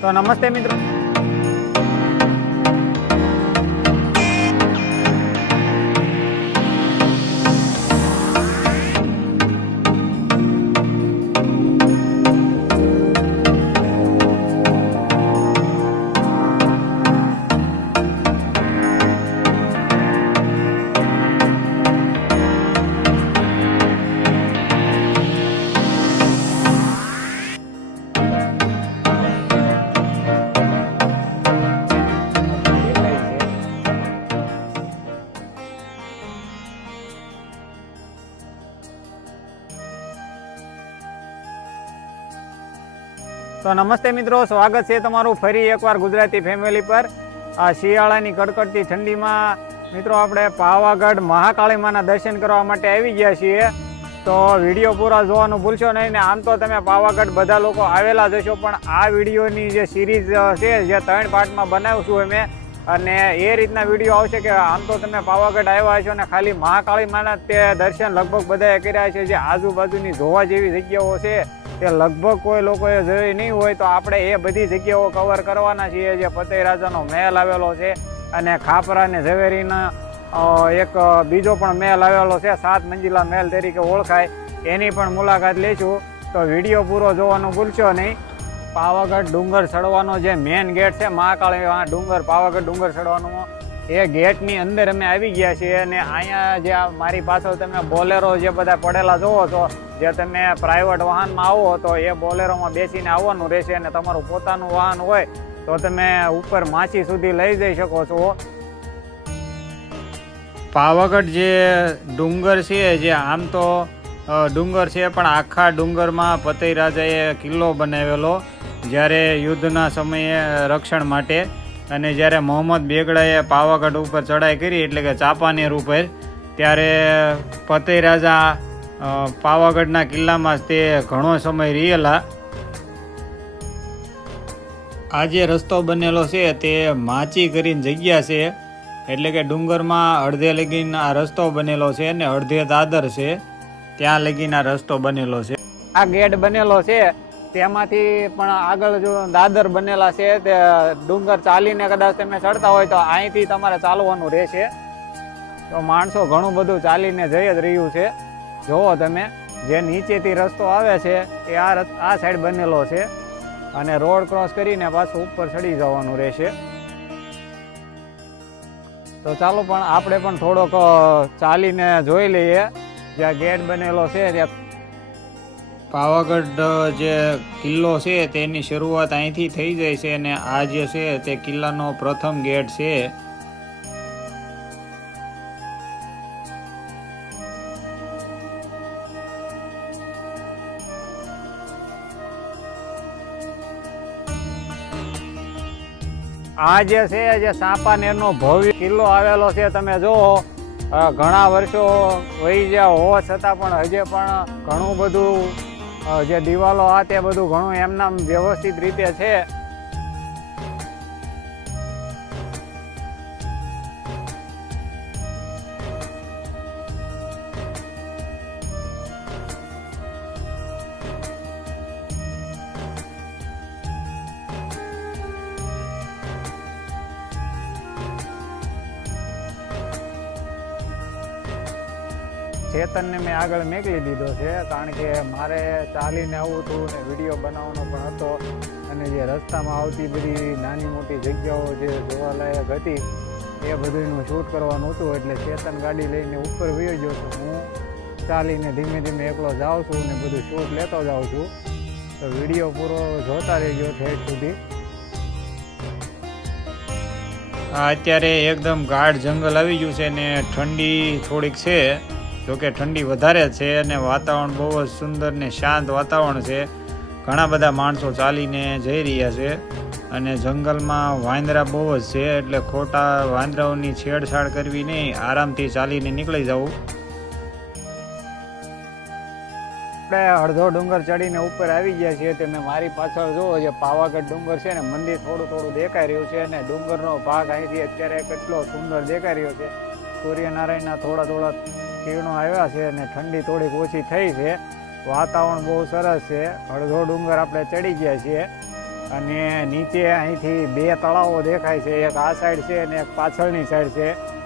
તો નમસ્તે મિત્રો. તો નમસ્તે મિત્રો, સ્વાગત છે તમારું ફરી એકવાર ગુજરાતી ફેમિલી પર. આ શિયાળાની કડકડતી ઠંડીમાં મિત્રો આપણે પાવાગઢ મહાકાળી માના દર્શન કરવા માટે આવી ગયા છીએ. તો વીડિયો પૂરા જોવાનું ભૂલશો નહીં ને આમ તો તમે પાવાગઢ બધા લોકો આવેલા જ હશો, પણ આ વિડીયોની જે સિરીઝ છે, જે ત્રણ પાર્ટમાં બનાવશું અમે. અને એ રીતના વીડિયો આવશે કે આમ તો તમે પાવાગઢ આવ્યા છો ને ખાલી મહાકાળી માના તે દર્શન લગભગ બધાએ કર્યા છે, જે આજુબાજુની જોવા જેવી જગ્યાઓ છે. તે લગભગ કોઈ લોકોએ જોઈ નહીં હોય તો આપણે એ બધી જગ્યાઓ કવર કરવાના છીએ જે ફતેહ રાજાનો મહેલ આવેલો છે અને ખાપરા ને ઝવેરીના એક બીજો પણ મહેલ આવેલો છે, સાત મંજિલા મહેલ તરીકે ઓળખાય. એની પણ મુલાકાત લઈશું તો વીડિયો પૂરો જોવાનું ભૂલશો નહીં. પાવાગઢ ડુંગર ચડવાનો જે મેઇન ગેટ છે, મહાકાળી ડુંગર, પાવાગઢ ડુંગર ચડવાનો એ ગેટની અંદર અમે આવી ગયા છીએ અને અહીંયા જે મારી પાછળ તમે બોલેરો જે બધા પડેલા જોવો છો, જે તમે પ્રાઇવેટ વાહનમાં આવો તો એ બોલેરોમાં બેસીને આવવાનું રહેશે અને તમારું પોતાનું વાહન હોય તો તમે ઉપર માછી સુધી લઈ જઈ શકો છો. પાવાગઢ જે ડુંગર છે, જે આમ તો ડુંગર છે, પણ આખા ડુંગરમાં ફતેહ રાજાએ કિલ્લો બનાવેલો, જ્યારે યુદ્ધના સમયે રક્ષણ માટે અને જ્યારે મોહમ્મદ બેગડાએ પાવાગઢ ઉપર ચડાઈ કરી, એટલે કે ચાપાની ઉપર, ત્યારે ફતેહ રાજા પાવાગઢના કિલ્લામાં તે ઘણો સમય રહેલા. આ જે રસ્તો બનેલો છે તે માચી કરીને જગ્યા છે. એટલે કે ડુંગરમાં અડધે લગીન આ રસ્તો બનેલો છે અને અડધે દાદર છે. ત્યાં લગીન આ રસ્તો બનેલો છે. આ ગેટ બનેલો છે. તેમાંથી પણ આગળ જો દાદર બનેલા છે, તે ડુંગર ચાલીને કદાચ તમે ચડતા હોય તો અહીંથી તમારે ચાલવાનું રહેશે. તો માણસો ઘણું બધું ચાલીને જઈ જ રહ્યું છે. જુઓ તમે, જે નીચેથી રસ્તો આવે છે, એ આ આ સાઈડ બનેલો છે. અને રોડ ક્રોસ કરીને પાછું ઉપર ચડી જવાનું રહેશે. તો ચાલો પણ આપણે પણ થોડોક ચાલીને જોઈ લઈએ. જ્યાં ગેટ બનેલો છે, ત્યાં પાવાગઢ જે કિલ્લો છે તેની શરૂઆત અહીંથી થઈ જાય છે અને આ જે છે તે કિલ્લાનો પ્રથમ ગેટ છે. આ જે છે, જે સાપાનેરનો ભવ્ય કિલ્લો આવેલો છે, તમે જુઓ. ઘણા વર્ષો વહી ગયા હોવા છતાં પણ હજે પણ ઘણું બધું જે દિવાલો આ તે બધું ઘણું એમનામ વ્યવસ્થિત રીતે છે. ચેતનને મેં આગળ મેકલી દીધો છે, કારણ કે મારે ચાલીને આવવું હતું ને વીડિયો બનાવવાનો પણ હતો અને જે રસ્તામાં આવતી બધી નાની મોટી જગ્યાઓ જે જોવાલાયક હતી, એ બધુંનું શૂટ કરવાનું હતું, એટલે ચેતન ગાડી લઈને ઉપર વયો ગયો છું હું. ચાલીને ધીમે ધીમે એકલો જાઉં છું ને બધું શૂટ લેતો જાઉં છું. તો વીડિયો પૂરો જોતા રહેજો ઠેઠ સુધી. અત્યારે એકદમ ગાઢ જંગલ આવી ગયું છે ને ઠંડી થોડીક છે. જોકે ઠંડી વધારે છે અને વાતાવરણ બહુ જ સુંદર ને શાંત વાતાવરણ છે. ઘણા બધા માણસો ચાલીને જઈ રહ્યા છે અને જંગલમાં વાંદરા બહુ જ છે એટલે ખોટા વાંદરાઓની છેડછાડ કરવી નહીં, આરામથી ચાલીને નીકળી જવું. આપણે અડધો ડુંગર ચડીને ઉપર આવી ગયા છીએ તમે મારી પાછળ જુઓ જે પાવાગઢ ડુંગર છે ને મંદિર થોડું થોડું દેખાઈ રહ્યું છે અને ડુંગરનો ભાગ અહીંથી અત્યારે કેટલો સુંદર દેખાઈ રહ્યો છે. સૂર્યનારાયણના થોડા થોડા કિરણો આવ્યા છે અને ઠંડી થોડીક ઓછી થઈ છે. વાતાવરણ બહુ સરસ છે. અડધો ડુંગર આપણે ચડી ગયા છીએ. અને નીચે અહીંથી બે તળાવો દેખાય છે. એક આ સાઈડ છે અને એક પાછળની સાઈડ છે.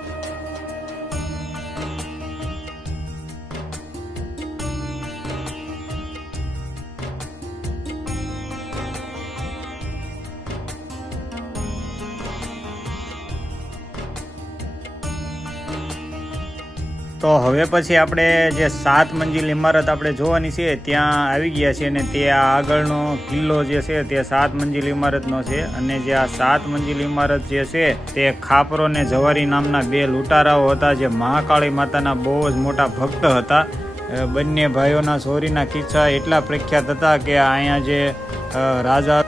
તો હવે પછી આપણે જે સાત મંજિલ ઇમારત આપણે જોવાની છે, ત્યાં આવી ગયા છે અને તે આ આગળનો કિલ્લો જે છે તે સાત મંજિલ ઇમારતનો છે અને જે આ સાત મંજિલ ઇમારત જે છે તે ખાપરો ને જવારી નામના બે લૂંટારાઓ હતા જે મહાકાળી માતાના બહુ જ મોટા ભક્ત હતા. બંને ભાઈઓના સોરીના કિસ્સા એટલા પ્રખ્યાત હતા કે અહીંયા જે રાજા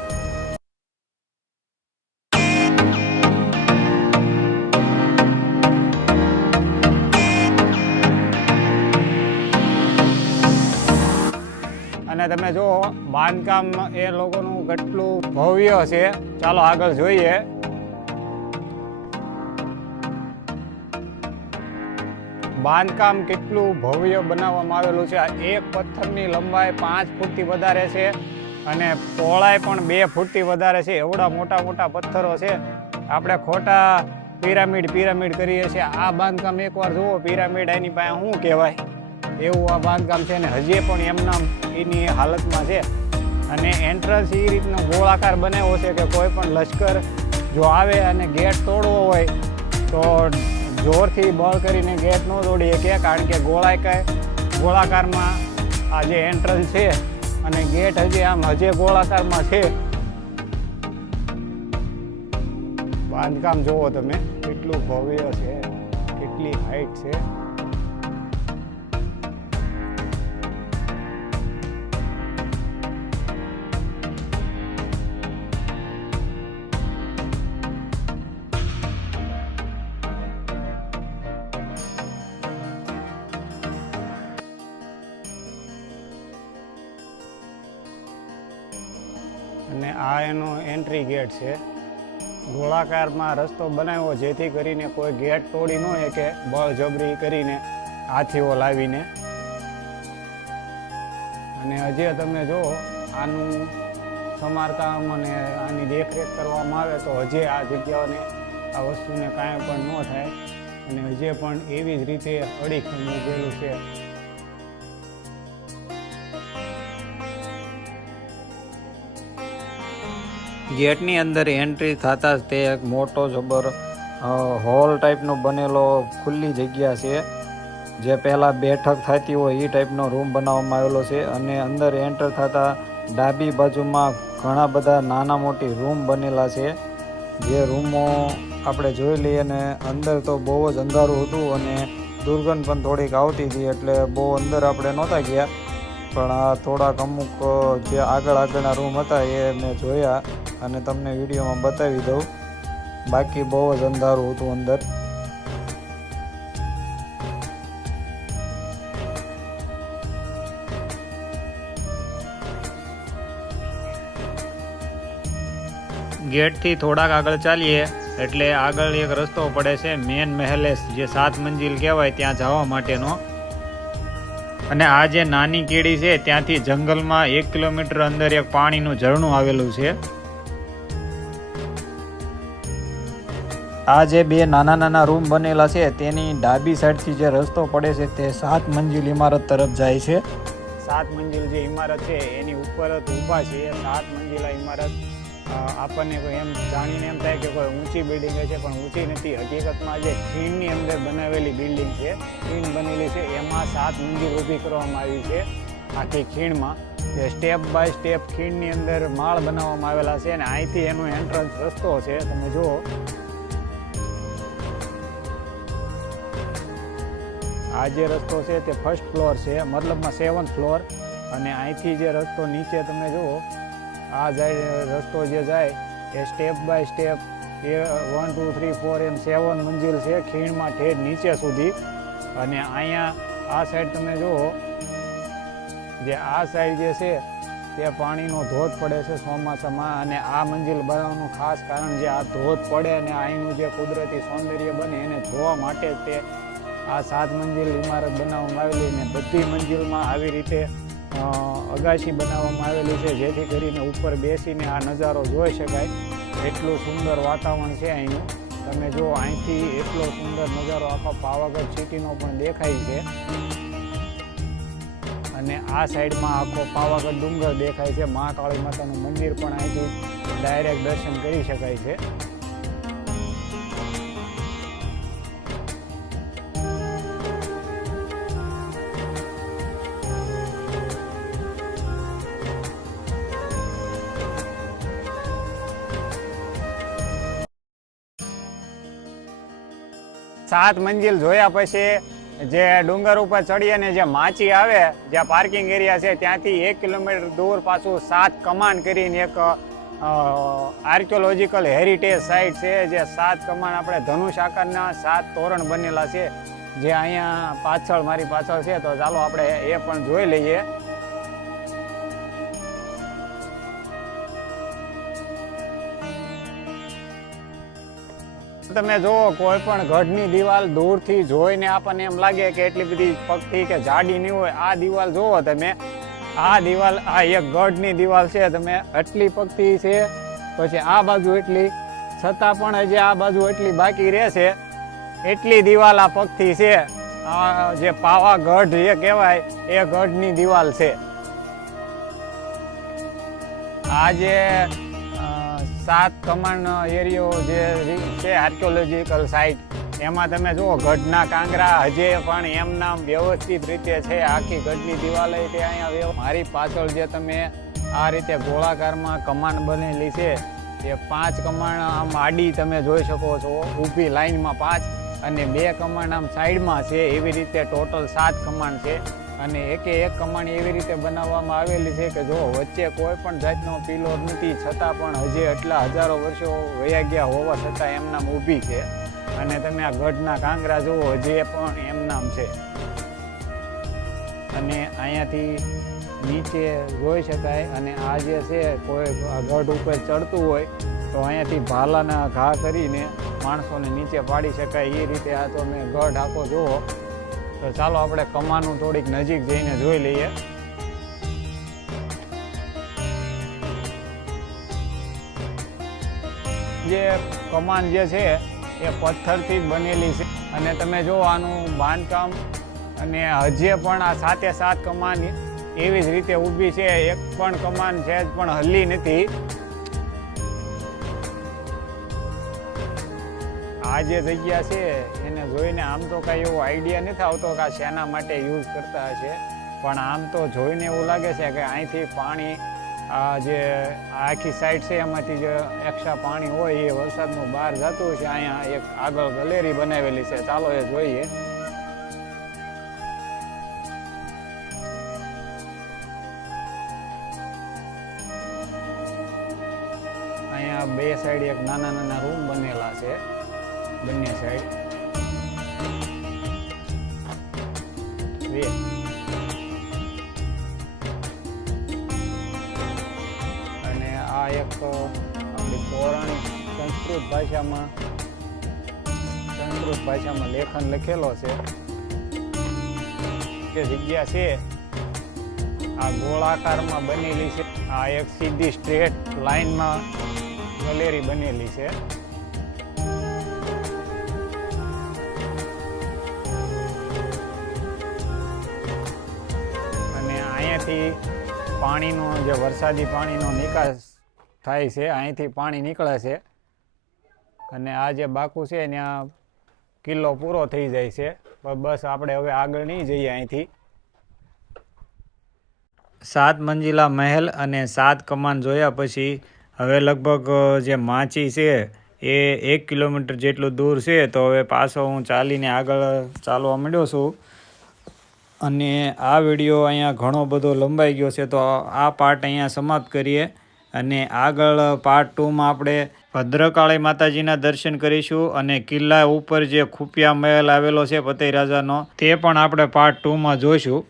બાંધકામ એ લોકોનું કેટલું ભવ્ય છે. ચાલો આગળ જોઈએ. બાંધકામ કેટલું ભવ્ય બનાવવામાં આવેલું છે. એક પથ્થરની લંબાઈ પાંચ ફૂટથી વધારે છે અને પહોળાઈ પણ બે ફૂટથી વધારે છે. એવડા મોટા મોટા પથ્થરો છે. આપણે ખોટા પિરામિડ પિરામિડ કરીએ છીએ. આ બાંધકામ એકવાર જુઓ. પિરામિડ એની પાસે શું કહેવાય? એવું આ બાંધકામ છે ને હજી પણ એમના એની હાલતમાં છે. અને એન્ટ્રન્સ એ રીતનો ગોળાકાર બનાવ્યો છે કે કોઈ પણ લશ્કર જો આવે અને ગેટ તોડવો હોય, તો જોરથી બળ કરીને ગેટ ન તોડી શકે કારણ કે ગોળાકાર, ગોળાકારમાં આ જે એન્ટ્રન્સ છે અને ગેટ હજી આમ હજી ગોળાકારમાં છે. બાંધકામ જુઓ તમે, કેટલું ભવ્ય છે, કેટલી હાઈટ છે. એનો એન્ટ્રી ગેટ છે. ગોળાકારમાં રસ્તો બનાવ્યો જેથી કરીને કોઈ ગેટ તોડી ન શકે. બળજબરી કરીને હાથીઓ લાવીને. અને હજી તમે જો, આનું સમારકામ અને આની દેખરેખ કરવામાં આવે તો હજી આ જગ્યાઓને આ વસ્તુને કાંઈ પણ ન થાય. અને હજી પણ એવી જ રીતે અડીખમ મૂકેલું છે. ગેટની અંદર એન્ટ્રી થતાં જ તે એક મોટો જબર હોલ ટાઈપનો બનેલો ખુલ્લી જગ્યા છે. જે પહેલાં બેઠક થતી હોય એ ટાઈપનો રૂમ બનાવવામાં આવેલો છે અને અંદર એન્ટર થતાં ડાબી બાજુમાં ઘણા બધા નાના મોટી રૂમ બનેલા છે. જે રૂમો આપણે જોઈ લઈએ ને અંદર તો બહુ જ અંધારું હતું અને દુર્ગંધ પણ થોડીક આવતી હતી એટલે બહુ અંદર આપણે નહોતા ગયા. પણ આ થોડાક અમુક જે આગળ આગળના રૂમ હતા એ મેં જોયા અને તમને વિડીયોમાં બતાવી દઉં. બાકી બહુ જ અંધારું હતું અંદર. ગેટથી થોડાક આગળ ચાલીએ એટલે આગળ એક રસ્તો પડે છે મેન મહેલેસ જે સાત મંજિલ કહેવાય ત્યાં જવા માટેનો. અને આ જે નાની કેડી છે, ત્યાંથી જંગલમાં એક કિલોમીટર અંદર એક પાણીનું ઝરણું આવેલું છે. આ જે બે નાના નાના રૂમ બનેલા છે, તેની ડાબી સાઈડથી જે રસ્તો પડે છે, તે સાત મંજિલ ઇમારત તરફ જાય છે. સાત મંજિલ જે ઇમારત છે, એની ઉપર જ ઊભા છે, સાત મંજિલા ઇમારત. આપણને કોઈ એમ જાણીને એમ થાય કે કોઈ ઊંચી બિલ્ડિંગ છે પણ ઊંચી નથી. હકીકતમાં જે ખીણની અંદર બનાવેલી બિલ્ડિંગ છે. ખીણ બનેલી છે. એમાં સાત મંદિર ઊભી કરવામાં આવી છે આખી ખીણમાં. જે સ્ટેપ બાય સ્ટેપ ખીણની અંદર માળ બનાવવામાં આવેલા છે અને અહીંથી એનો એન્ટ્રન્સ રસ્તો છે. તમે જુઓ. આ જે રસ્તો છે તે ફર્સ્ટ ફ્લોર છે. મતલબમાં સેવન્થ ફ્લોર અને અહીંથી જે રસ્તો નીચે તમે જુઓ આ જાય, રસ્તો જે જાય, એ સ્ટેપ બાય સ્ટેપ એ વન ટુ થ્રી ફોર એમ સેવન મંજિલ છે, ખીણમાં ઠેર નીચે સુધી. અને અહીંયા આ સાઈડ તમે જુઓ, જે આ સાઈડ જે છે તે પાણીનો ધોધ પડે છે ચોમાસામાં. અને આ મંજિલ બનાવવાનું ખાસ કારણ જે આ ધોધ પડે અને અહીંનું જે કુદરતી સૌંદર્ય બને એને જોવા માટે તે આ સાત મંજિલ ઇમારત બનાવવામાં આવેલી. અને બધી મંજિલમાં આવી રીતે અગાશી બનાવવામાં આવેલી છે, જેથી કરીને ઉપર બેસીને આ નજારો જોઈ શકાય. એટલું સુંદર વાતાવરણ છે અહીંનું. તમે જો, અહીંથી એટલો સુંદર નજારો આખો પાવાગઢ સિટીનો પણ દેખાય છે. અને આ સાઈડમાં આખો પાવાગઢ ડુંગર દેખાય છે. મહાકાળી માતાનું મંદિર પણ અહીંથી ડાયરેક્ટ દર્શન કરી શકાય છે. સાત મંજિલ જોયા પછી જે ડુંગર ઉપર ચડી અને જે માચી આવે, જ્યાં પાર્કિંગ એરિયા છે, ત્યાંથી એક કિલોમીટર દૂર પાછું સાત કમાન કરીને એક આર્કિયોલોજીકલ હેરિટેજ સાઇટ છે, જે સાત કમાન આપણે ધનુષ આકારના સાત તોરણ બનેલા છે. જે અહીંયા પાછળ, મારી પાછળ છે, તો ચાલો આપણે એ પણ જોઈ લઈએ. તમે જુઓ કોઈ પણ ગઢની દિવાલ દૂરથી જોઈને આપણને એમ લાગે કે એટલી બધી પગથી કે જાડી નહીં હોય. આ દિવાલ જુઓ તમે. આ દિવાલ આ એક ગઢની દિવાલ છે. તમે આટલી પગથી છે. પછી આ બાજુ એટલી. છતાં પણ હજી આ બાજુ એટલી બાકી રહેશે એટલી દિવાલ આ પગથી છે. આ જે પાવાગઢ જે કહેવાય એ ગઢની દિવાલ છે. આ જે અ, સાત કમાન એરિયો જે છે આર્કિયોલોજીકલ સાઇટ એમાં તમે જુઓ, ગઢના કાંગરા હજે પણ એમના વ્યવસ્થિત રીતે છે. આખી ગઢની દિવાલ તે અહીંયા મારી પાછળ જે તમે આ રીતે ગોળાકારમાં કમાન બનેલી છે, એ પાંચ કમાણ આમ આડી તમે જોઈ શકો છો. ઊભી લાઇનમાં પાંચ અને બે કમાણ આમ સાઈડમાં છે. એવી રીતે ટોટલ સાત કમાણ છે. અને એકે એક કમાણી એવી રીતે બનાવવામાં આવેલી છે કે જો વચ્ચે કોઈ પણ જાતનો પિલોર નથી, છતાં પણ હજી એટલા હજારો વર્ષો વયા ગયા હોવા છતાં એમનામ ઊભી છે. અને તમે આ ગઢના કાંગરા જુઓ, હજી પણ એમનામ છે. અને અહીંયાથી નીચે જોઈ શકાય, અને આ જે છે, કોઈ ગઢ ઉપર ચડતું હોય, તો અહીંયાથી ભાલાના ઘા કરીને માણસોને નીચે પાડી શકાય. એ રીતે આ તો મેં ગઢ આખો જુઓ. તો ચાલો આપણે કમાનું થોડીક નજીક જઈને જોઈ લઈએ. જે કમાન જે છે, એ પથ્થરથી જ બનેલી છે. અને તમે જો આનું બાંધકામ અને હજે પણ આ સાતે સાત કમાન એવી જ રીતે ઊભી છે. એક પણ કમાન છે પણ હલી નથી. આ જે જગ્યા છે. એને જોઈને આમ તો કાંઈ એવો આઈડિયા નથી આવતો કે આ શેના માટે યુઝ કરતા હશે. પણ આમ તો જોઈને એવું લાગે છે કે અહીંથી પાણી, આ જે આખી સાઈડ છે એમાંથી જે એક્સ્ટ્રા પાણી હોય એ વરસાદનું બહાર જતું છે અહીંયા એક આગળ ગલેરી બનાવેલી છે. ચાલો એ જોઈએ. અહીંયા બે સાઈડ એક નાના નાના બંને સાઈડ બે. અને આ એક આપણી પૌરાણિક સંસ્કૃત ભાષામાં સંસ્કૃત ભાષામાં લેખન લખેલો છે. જે જગ્યા છે. આ ગોળાકારમાં બનેલી છે. આ એક સીધી સ્ટ્રેટ લાઈનમાં ગલેરી બનેલી છે. અને અહીંયાથી પાણીનો જે વરસાદી પાણીનો નિકાસ થાય છે, અહીંથી પાણી નીકળે છે. અને આ જે બાકુ છે ત્યાં કિલ્લો પૂરો થઈ જાય છે. પણ બસ આપણે હવે આગળ નહીં જઈએ અહીંથી. સાત મંજિલા મહેલ અને સાત કમાન જોયા પછી હવે લગભગ જે માચી છે એ એક કિલોમીટર જેટલું દૂર છે. તો હવે પાછો હું ચાલીને આગળ ચાલવા માંડ્યો છું. અને આ વીડિયો અહીંયા ઘણો બધો લંબાઈ ગયો છે, તો આ પાર્ટ અહીંયા સમાપ્ત કરીએ. અને આગળ પાર્ટ ટુમાં આપણે ભદ્રકાળી માતાજીના દર્શન કરીશું અને કિલ્લા ઉપર જે ખુફિયા મહેલ આવેલો છે ફતેહ રાજાનો, તે પણ આપણે પાર્ટ ટુમાં જોઈશું.